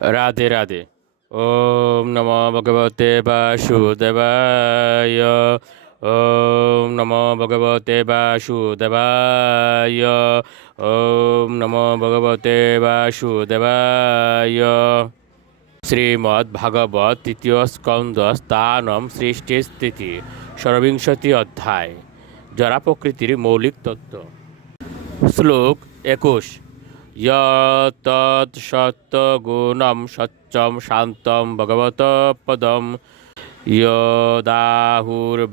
রাধে রাধে। ওম নমো ভগবতে বাসুদেবায়। ওম নমো ভগবতে বাসুদেবায়। ওম নমো ভগবতে বাসুদেবায়। শ্রীমদ্ ভাগবত তৃতীয় স্কন্দ স্থানম সৃষ্টি স্থিতি ষড়বিংশতি অধ্যায়। জড়া প্রকৃতির মৌলিক তত্ত্ব। শ্লোক 21। সত্যগুণম সচ্চম শান্তম ভগবত পদম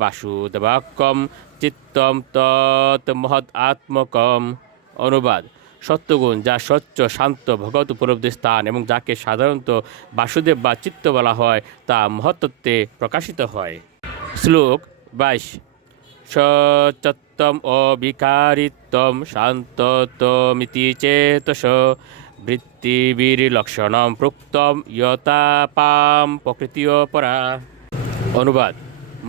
বাসুদেবাক্যম চিত্তম তৎ মহৎ আত্মকম। অনুবাদ: সত্যগুণ, যা স্বচ্ছ শান্ত ভগবত উপলব্ধির স্থান এবং যাকে সাধারণত বাসুদেব বা চিত্ত বলা হয়, তা মহত্তত্ত্বে প্রকাশিত হয়। শ্লোক 22। সচত্তম অবিকারিত্বম শান্তত্বমিতি চেতস বৃত্তিবির্লক্ষণম প্রোক্তম ইয়তাপাম প্রকৃতিয় পরা। অনুবাদ: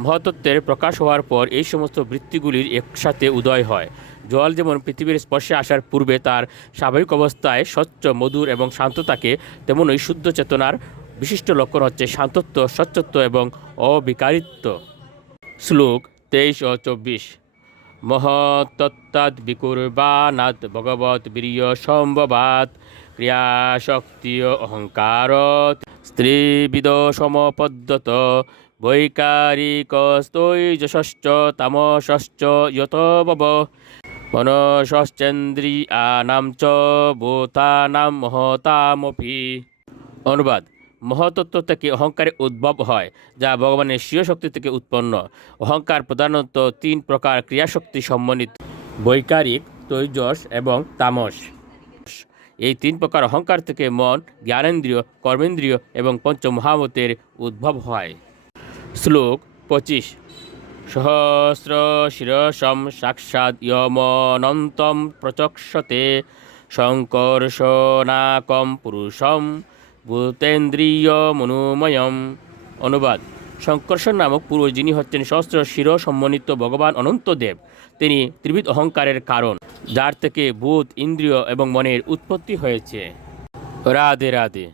মহত্তত্ত্বের প্রকাশ হওয়ার পর এই সমস্ত বৃত্তিগুলির একসাথে উদয় হয়। জল যেমন পৃথিবীর স্পর্শে আসার পূর্বে তার স্বাভাবিক অবস্থায় স্বচ্ছ, মধুর এবং শান্ত থাকে, তেমনই শুদ্ধ চেতনার বিশিষ্ট লক্ষণ হচ্ছে শান্তত্ব, স্বচ্ছত্ব এবং অবিকারিত্ব। শ্লোক 23 ও 24। মহত্তত্ত্বাৎ বিকুর্বাণাৎ ভগবৎ বীর্য সম্ভবাৎ ক্রিয়াশক্তি অহংকারৎ স্ত্রীবিদ সমপদ্যত বৈকারিকস্তৈজসশ্চ তামসশ্চ যত বব মনসশ্চেন্দ্রিয়ানাম চ ভূতানাম মহতামপি। অনুবাদ: মহতত্ত্ব থেকে অহংকারের উদ্ভব হয়, যা ভগবানের স্বীয় শক্তি থেকে উৎপন্ন। অহংকার প্রধানত তিন প্রকার ক্রিয়াশক্তি সমন্বিত: বৈকারিক, তৈজস এবং তামস। এই তিন প্রকার অহংকার থেকে মন, জ্ঞানেন্দ্রিয়, কর্মেন্দ্রিয় এবং পঞ্চ মহাভূতের উদ্ভব হয়। শ্লোক 25। সহস্র শিরসম সাক্ষাৎ ইয়মনন্তম প্রচক্ষতে সংকর্ষণাকম পুরুষম ভূতেন্দ্রিয় মনোময়ম। অনুবাদ: সংকর্ষণ নামক পুরুষ, যিনি হচ্ছেন সহস্র শির সমন্বিত ভগবান অনন্ত দেব, তিনি ত্রিবিধ অহংকারের কারণ, যার থেকে ভূত, ইন্দ্রিয় এবং মনের উৎপত্তি হয়েছে। রাধে রাধে।